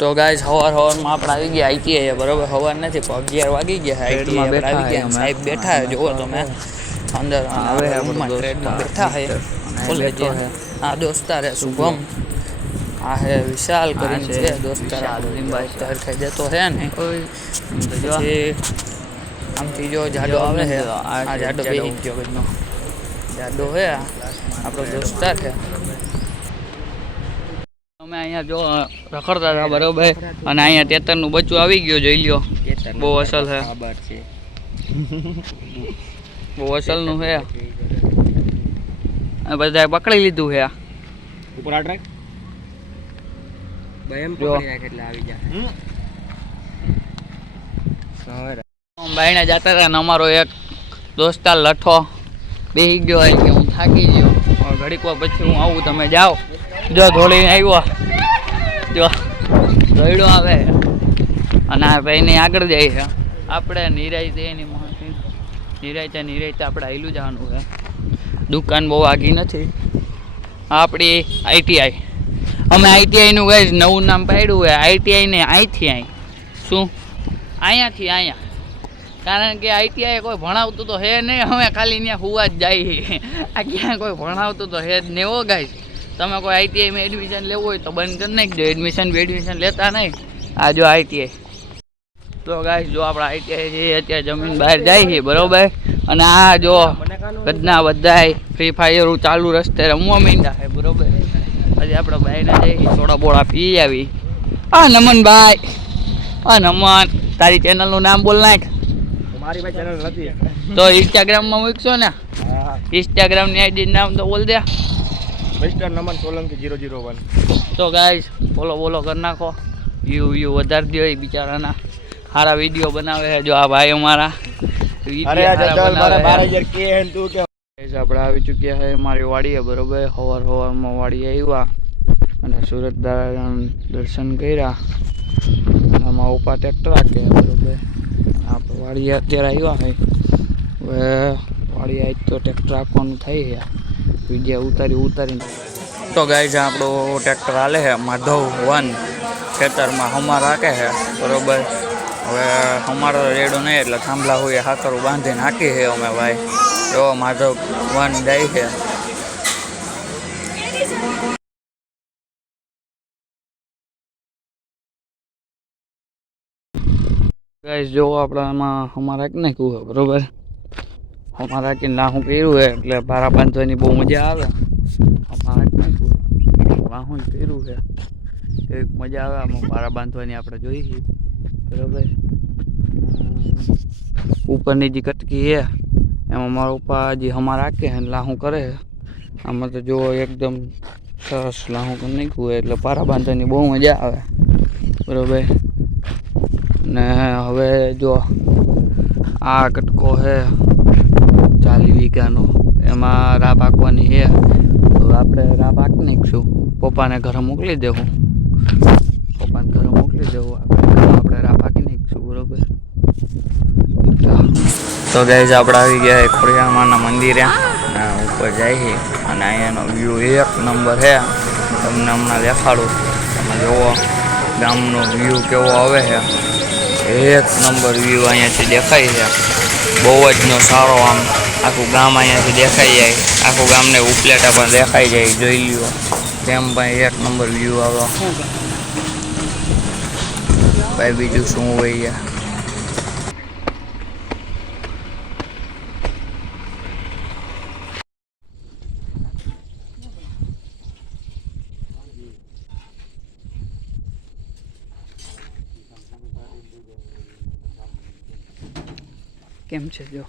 તો ગાઈસ હવારમાં આપણે આવી ગયા આઈટીઆઈ બરોબર સવાર નથી 11 વાગી ગયા આઈટીઆઈ આપણે આવી ગયા સાહેબ બેઠા હે જોવો તમે અંદર આવે રૂમમાં ટ્રેડમાં બેઠા હે બેઠો હે આ દોસ્તાર હે શુભમ આ હે વિશાલ કરીને છે દોસ્તાર દોસ્તાર ખાઈ દેતો હે ને પછી આમથી જો જાડો આવે હે આ જાડો બેહી ગયો બધનો જાડો હે આપણો દોસ્તાર છે અમે અહીંયા જો રખડતા હતા બરોબર અને અહીંયા તેતરનું બચ્ચું આવી ગયું જોઈ લ્યો બહુ અસલ છે બહુ અસલનું છે બધા પકડી લીધું છે ઉપર આ ટ્રેક બેમ પકડી નાખ એટલે આવી જાય બાયણે જતા હતા ને અમારો એક દોસ્તાર લઠો બેસી ગયો કે હું થાકી ગયો ઘડીક વાર પછી હું આવું તમે જાઓ જો ધોળીને આવ્યો જો દોડ્યો આવે અને આ ભાઈને આગળ જાય છે આપણે નિરાયતે એની નિરાયતે આપણે આવેલું જવાનું છે દુકાન બહુ આગી નથી આપણી આઈટીઆઈ અમે આઈટીઆઈનું ગઈ નવું નામ પાડ્યું હોય આઈટીઆઈને અહીંથી અહીં શું અહીંયાથી અહીંયા કારણ કે આઈટીઆઈ કોઈ ભણાવતું તો હે નહીં અમે ખાલી ત્યાં હુવા જ જાય આ ક્યાં કોઈ ભણાવતું તો હે જ નહીં હો ગાઈસ તમે કોઈ આઈટીઆઈમાં એડમિશન લેવું હોય તો બંધ કરી નાખજો એડમિશન લેતા નહીં આ જો આઈટીઆઈ તો ગાઈસ જો આપણે આઈટીઆઈ જઈએ અત્યારે જમીન બહાર જાય છે બરોબર અને આ જો ઘરના બધાય ફ્રી ફાયર ચાલુ રસ્તે રમવા માંડ્યા છે બરોબર પછી આપણે બહારના જઈએ થોડા બોળા પી આવી હા નમનભાઈ હા નમન તારી ચેનલનું નામ બોલ નાખ મારી ભાઈ ચેનલ નથી તો ઇન્સ્ટાગ્રામમાં મૂકશો ને ઇન્સ્ટાગ્રામની આઈડી નામ તો બોલ દે મિસ્ટર નમન સોલંકી 001 તો ગાઈસ બોલો કરી નાખો વ્યૂ વધારી દો એ બિચારાના સારા વિડીયો બનાવે છે જો આ ભાઈ અમારા આપણે આવી ચૂક્યા છે મારી વાડીએ બરોબર સવારમાં વાડી આવ્યા અને સુરત દર્શન કર્યા આમાં ઉપા ટ્રેક્ટર રાખે બરોબર આપણે વાડીએ અત્યારે આવ્યા હોય હવે વાડીએ આવી તો ટ્રેક્ટર રાખવાનું થાય છે વિડીયો ઉતારીને તો ગાઈસ આપણો ટ્રેક્ટર હાલે છે માધવ 1 ખેતરમાં હમા રાખે છે બરોબર હવે અમારો રેડો નહીં એટલે થાંભલા હોય હાકરું બાંધીને હાકી છે અમે ભાઈ જો માધવ 1 જાય છે ગાઈસ જો આપણે આમાં હમા રાખી નાખ્યું છે બરોબર હમા રાખીને લાહું કર્યું છે એટલે ભારા બાંધવાની બહુ મજા આવે હમા રાખી નાખ્યું લાહું કર્યું છે એક મજા આવે આમાં ભારા બાંધવાની આપણે જોઈ છીએ બરોબર ઉપરની જે કટકી છે એમાં મારા પપ્પા જે હમા રાખે છે લાહું કરે આમાં તો જો એકદમ સરસ લાહું કરી નાખ્યું હોય એટલે પારા બાંધવાની બહુ મજા આવે બરોબર ને હવે જો આ કટકો છે 40 વીઘાનો એમાં રા પાકવાની છે તો આપણે રા પાકી નાખીશું પપ્પાને ઘરે મોકલી દેવું આપણે રા પાકી નાખીશું બરોબર તો ગાઈસ આપણે આવી ગયા ખોડિયારમાંના મંદિરે ઉપર જાય અને અહીંયાનો વ્યૂ એક નંબર છે તમને હમણાં દેખાડું તમે જુઓ ગામનો વ્યૂ કેવો આવે છે એક નંબર વ્યૂ અહીંયાથી દેખાય છે બહુ જ નો સારો આમ આખું ગામ અહીંયાથી દેખાઈ જાય આખું ગામને ઉપલેટા પણ દેખાઈ જાય જોઈ લ્યો કેમ ભાઈ એક નંબર વ્યૂ આવે ભાઈ બીજું શું હોય કેમ છે જો